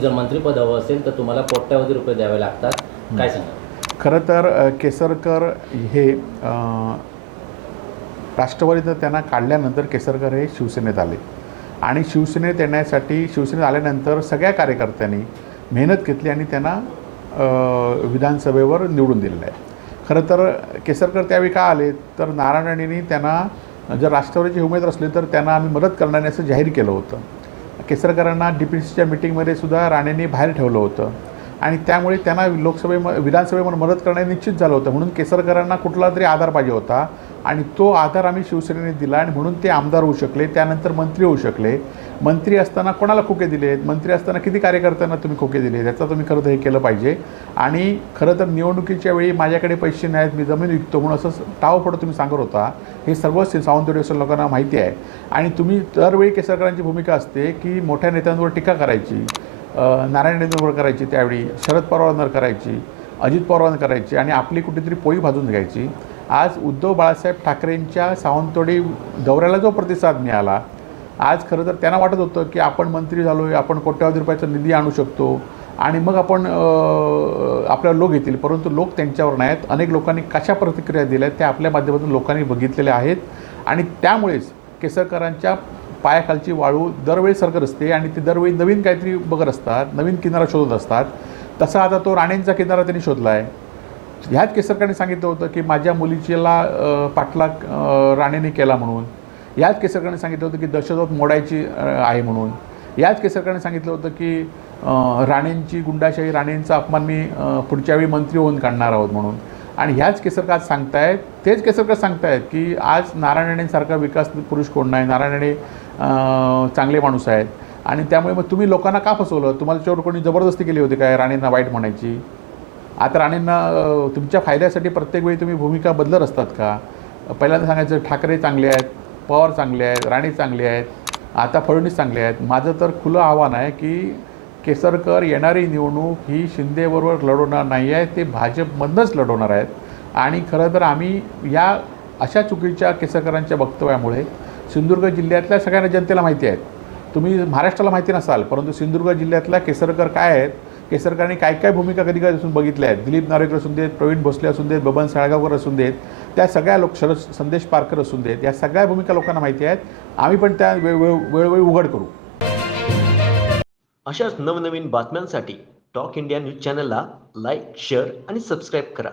जर मंत्रिपद हवं असेल तर तुम्हाला कोट्यावधी रुपये द्यावे लागतात. काय सांगा खरं तर केसरकर हे राष्ट्रवादीनं त्यांना काढल्यानंतर केसरकर हे शिवसेनेत आले. आणि शिवसेनेत येण्यासाठी शिवसेनेत आल्यानंतर सगळ्या कार्यकर्त्यांनी मेहनत घेतली आणि त्यांना विधानसभेवर निवडून दिलेलं आहे. खरं तर केसरकर त्यावेळी का आले? तर नारायण राणेंनी त्यांना जर राष्ट्रवादीचे उमेदवार असले तर त्यांना आम्ही मदत करणार नाही असं जाहीर केलं होतं. केसरकरांना डी पी सीच्या मिटिंगमध्ये सुद्धा राणेंनी बाहेर ठेवलं होतं. आणि त्यामुळे त्यांना लोकसभेम विधानसभेमध्ये मदत करणे निश्चित झालं होतं. म्हणून केसरकरांना कुठला तरी आधार पाहिजे होता. आणि तो आधार आम्ही शिवसेनेने दिला आणि म्हणून ते आमदार होऊ शकले त्यानंतर मंत्री होऊ शकले. मंत्री असताना कोणाला खोके दिलेत मंत्री असताना किती कार्यकर्त्यांना तुम्ही खोके दिले? त्याचा तुम्ही खरं तर हे केलं पाहिजे. आणि खरं तर निवडणुकीच्या वेळी माझ्याकडे पैसे नाहीत मी जमीन विकतो म्हणून असं टावफोडं तुम्ही सांगत होता. हे सर्व सावंतवाडी लोकांना माहिती आहे. आणि तुम्ही दरवेळी केसरकरांची भूमिका असते की मोठ्या नेत्यांवर टीका करायची नारायण रेड्डींवर करायची त्यावेळी शरद पवारांवर करायची अजित पवारांवर करायची आणि आपली कुठेतरी पोळी भाजून घ्यायची. आज उद्धव बाळासाहेब ठाकरेंच्या सावंतवाडी दौऱ्याला जो प्रतिसाद मिळाला आज खरं तर त्यांना वाटत होतं की आपण मंत्री झालो आहे आपण कोट्यावधी रुपयाचा निधी आणू शकतो आणि मग आपण आपल्याला लोक येतील. परंतु लोक त्यांच्यावर नाहीत. अनेक लोकांनी कशा प्रतिक्रिया दिल्या आहेत त्या आपल्या माध्यमातून लोकांनी बघितलेल्या आहेत. आणि त्यामुळेच केसरकरांच्या पायाखालची वाळू दरवेळी सरकत असते आणि ते दरवेळी नवीन काहीतरी बघत असतात नवीन किनारा शोधत असतात. तसा आता तो राणेंचा किनारा त्यांनी शोधला आहे ह्याच केसरकरांनी सांगितलं होतं की माझ्या मुलीचीला पाठलाग राणेने केला म्हणून. याच केसरकरांनी सांगितलं होतं की दहशतवाद मोडायची आहे म्हणून. याच केसरकरांनी सांगितलं होतं की राणेंची गुंडाशाही राणेंचा अपमान मी पुढच्या वेळी मंत्री होऊन काढणार आहोत म्हणून. आणि ह्याच केसरकर आज सांगतायत तेच केसरकर सांगतायत की आज नारायण राणेंसारखा विकास पुरुष कोण नाही? नारायण राणे चांगले माणूस आहेत. आणि त्यामुळे मग तुम्ही लोकांना का फसवलं? तुम्हाला चोर कोणी जबरदस्ती केली होती काय? राणेंना वाईट म्हणायची? आता राणेंना तुमच्या फायद्यासाठी प्रत्येक वेळी तुम्ही भूमिका बदलत असतात का? पहिल्यांदा सांगायचं ठाकरे चांगले आहेत पवार चांगले आहेत राणे चांगले आहेत आता फडणवीस चांगले आहेत. माझं तर खुलं आव्हान आहे की केसरकर येणारी निवडणूक ही शिंदेबरोबर लढवणार नाही आहे ते भाजपमधनंच लढवणार आहेत. आणि खरं तर आम्ही या अशा चुकीच्या केसरकरांच्या वक्तव्यामुळे सिंधुदुर्ग जिल्ह्यातल्या सगळ्यांना जनतेला माहिती आहेत तुम्ही महाराष्ट्राला माहिती नसाल परंतु सिंधुदुर्ग जिल्ह्यातल्या केसरकर काय आहेत केसरकरांनी काय काय भूमिका कधी कधी असून बघितल्या आहेत. दिलीप नार्वेकर असून देत प्रवीण भोसले असून देत बबन साळगावकर असून देत त्या सगळ्या लोक शरद संदेश पारकर असून देत या सगळ्या भूमिका लोकांना माहिती आहेत. आम्ही पण त्या वेळोवेळी उघड करू. अशाच नवनवीन बातम्यांसाठी टॉक इंडिया न्यूज चॅनलला लाईक शेअर आणि सबस्क्राईब करा.